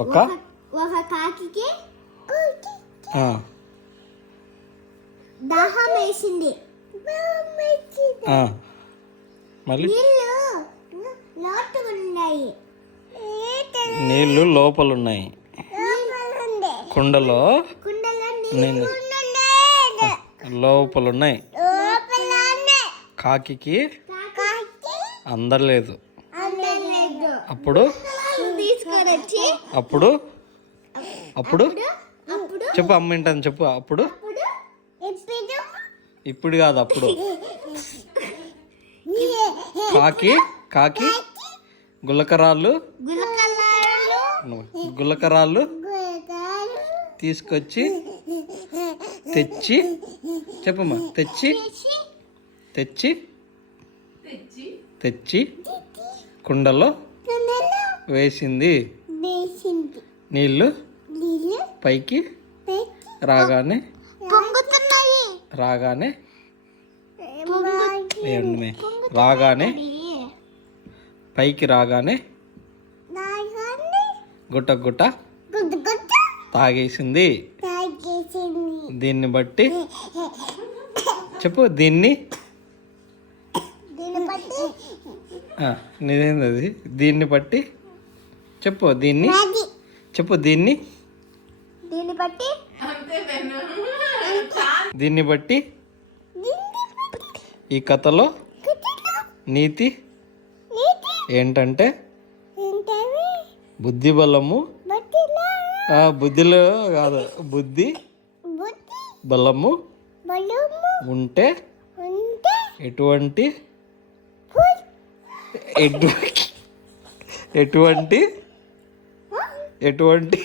ఒక ఒక దాహం వేసింది. మళ్ళీ? నీళ్ళు లోపల ఉన్నాయి కుండలో నీళ్ళు లోపల ఉన్నాయి కాకికి అందలేదు అప్పుడు? అప్పుడు? అప్పుడు? అప్పుడు చెప్పు అమ్మ ఏంటని చెప్పు. అప్పుడు? అప్పుడు. ఇప్పుడు ఇప్పుడు కాదు అప్పుడు. కాకి కాకి? గులకరాళ్ళు? గులకరాళ్ళు. తీసుకొచ్చి తెచ్చి చెప్పమ్మా తెచ్చి తెచ్చి. తెచ్చి కుండలో వేసింది. నీళ్ళు పైకి రాగానే రాగానే రాగానే పైకి రాగానే గుట్ట గుట్ట తాగేసింది. దీన్ని బట్టి చెప్పు దీన్ని అది? దీన్ని బట్టి చెప్పు దీన్ని. చెప్పు దీన్ని. దీన్ని బట్టి. దీన్ని బట్టి దీన్ని బట్టి. ఈ కథలో నీతి ఏంటంటే ఏంటవి? బుద్ధి బలము బుద్ధిలో కాదు బుద్ధి బుద్ధి బలము ఉంటే ఉంటే ఎటువంటి ఎటువంటి ఎటువంటి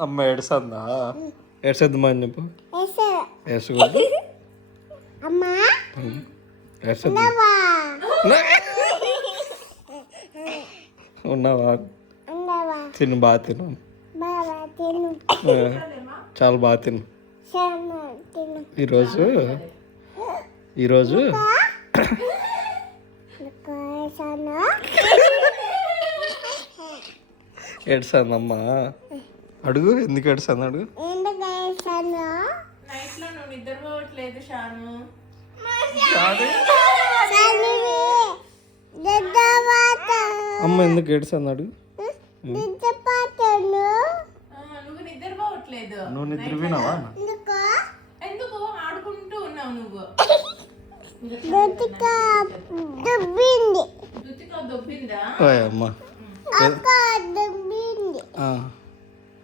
అమ్మ ఏడుస్తుందా? ఏడ్సద్దు అని చెప్పు ఏడ్చకూడదు ఉన్నావా? తిను బాగా తిను. చాలా బాగా తిను. ఈరోజు? ఈరోజు? అమ్మ అడుగు ఎందుకు ఏడుస్తుంది అడుగు? ఎందుకు వేసాను నైట్లో నువ్వు నిద్రపోవట్లేదు షాను నిద్రపాత. అమ్మ ఎందుకు ఏడుస్తుంది అడుగు? నువ్వు నిద్రపోవట్లేదు నువ్వు నిద్రపోయినావా? దుబ్బింది? దొబ్బిందా. ఓయ్ అమ్మ